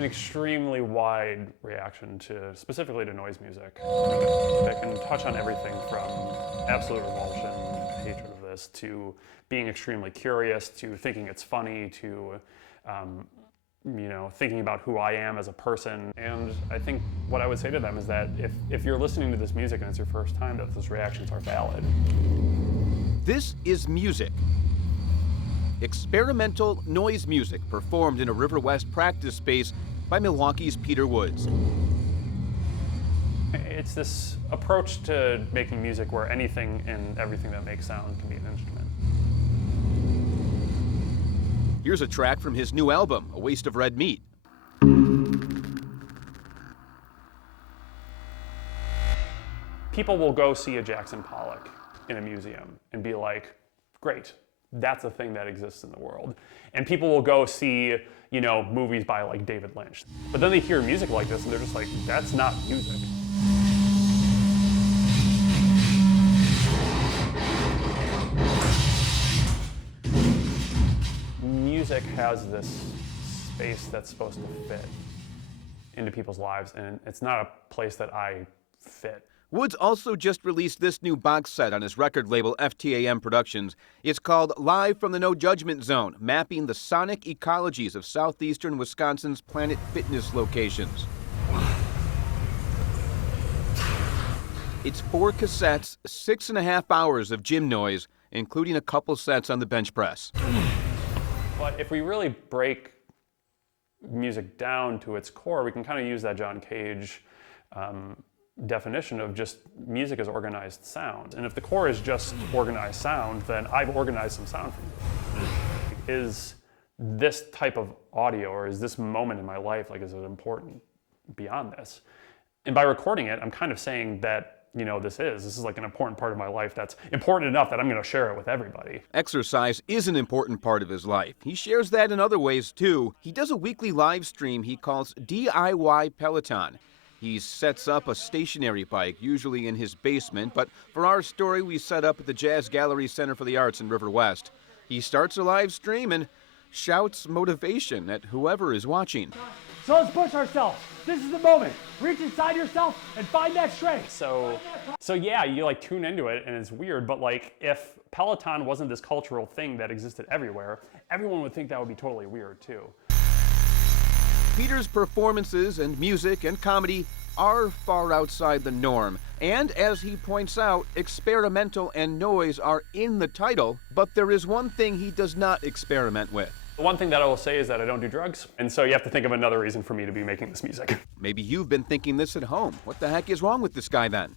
an extremely wide reaction to, specifically to noise music, that can touch on everything from absolute revulsion, hatred of this, to being extremely curious, to thinking it's funny, to thinking about who I am as a person. And I think what I would say to them is that if you're listening to this music and it's your first time, that those reactions are valid. This is music. Experimental noise music performed in a River West practice space by Milwaukee's Peter Woods. It's this approach to making music where anything and everything that makes sound can be an instrument. Here's a track from his new album, A Waste of Red Meat. People will go see a Jackson Pollock in a museum and be like, great, that's a thing that exists in the world. And people will go see, movies by like David Lynch. But then they hear music like this and they're just like, that's not music. Music has this space that's supposed to fit into people's lives, and it's not a place that I fit. Woods also just released this new box set on his record label FTAM Productions. It's called Live from the No Judgment Zone, mapping the sonic ecologies of southeastern Wisconsin's Planet Fitness locations. It's 4 cassettes, 6.5 hours of gym noise, including a couple sets on the bench press. But if we really break music down to its core, we can kind of use that John Cage definition of just music as organized sound. And if the core is just organized sound, then I've organized some sound for you. Is this type of audio, or is this moment in my life, is it important beyond this? And by recording it, I'm kind of saying that this is like an important part of my life that's important enough that I'm going to share it with everybody. Exercise is an important part of his life. He shares that in other ways, too. He does a weekly live stream he calls DIY Peloton. He sets up a stationary bike, usually in his basement, but for our story, we set up at the Jazz Gallery Center for the Arts in River West. He starts a live stream and shouts motivation at whoever is watching. So let's push ourselves. This is the moment. Reach inside yourself and find that strength. So yeah, you tune into it and it's weird, but if Peloton wasn't this cultural thing that existed everywhere, everyone would think that would be totally weird too. Peter's performances and music and comedy are far outside the norm. And as he points out, experimental and noise are in the title, but there is one thing he does not experiment with. The one thing that I will say is that I don't do drugs, and so you have to think of another reason for me to be making this music. Maybe you've been thinking this at home. What the heck is wrong with this guy then?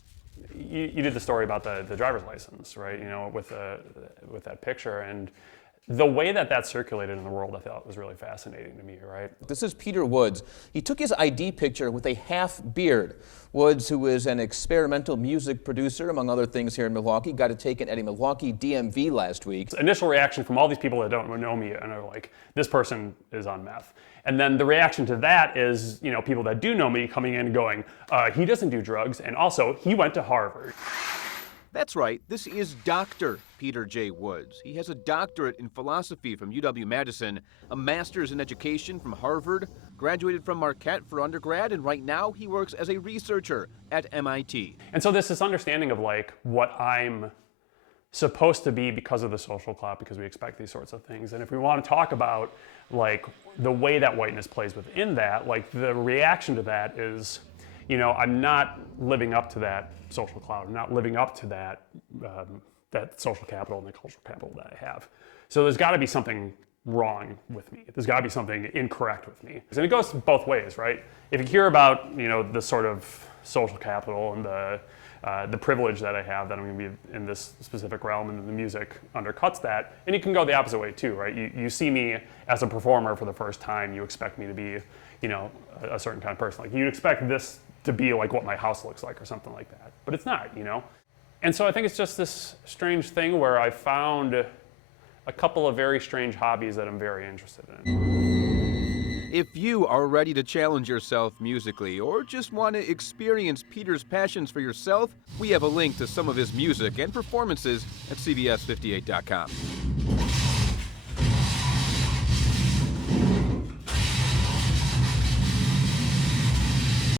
You did the story about the driver's license, right? With that picture, and the way that circulated in the world, I thought was really fascinating to me, right? This is Peter Woods. He took his ID picture with a half beard. Woods, who is an experimental music producer, among other things here in Milwaukee, got it taken at a Milwaukee DMV last week. Initial reaction from all these people that don't know me and are like, this person is on meth. And then the reaction to that is, people that do know me coming in and going, he doesn't do drugs, and also, he went to Harvard. That's right, this is Dr. Peter J. Woods. He has a doctorate in philosophy from UW-Madison, a master's in education from Harvard, graduated from Marquette for undergrad, and right now he works as a researcher at MIT. And so this understanding of what I'm supposed to be because of the social clout, because we expect these sorts of things. And if we want to talk about the way that whiteness plays within that, the reaction to that is, I'm not living up to that social clout. I'm not living up to that social capital and the cultural capital that I have. So there's got to be something wrong with me. There's got to be something incorrect with me. And it goes both ways, right? If you hear about, the sort of social capital and the privilege that I have, that I'm going to be in this specific realm, and the music undercuts that. And you can go the opposite way too, right? You see me as a performer for the first time, you expect me to be, a certain kind of person. You'd expect this to be what my house looks like or something like that. But it's not, And so I think it's just this strange thing where I found a couple of very strange hobbies that I'm very interested in. If you are ready to challenge yourself musically or just want to experience Peter's passions for yourself, we have a link to some of his music and performances at CBS58.com.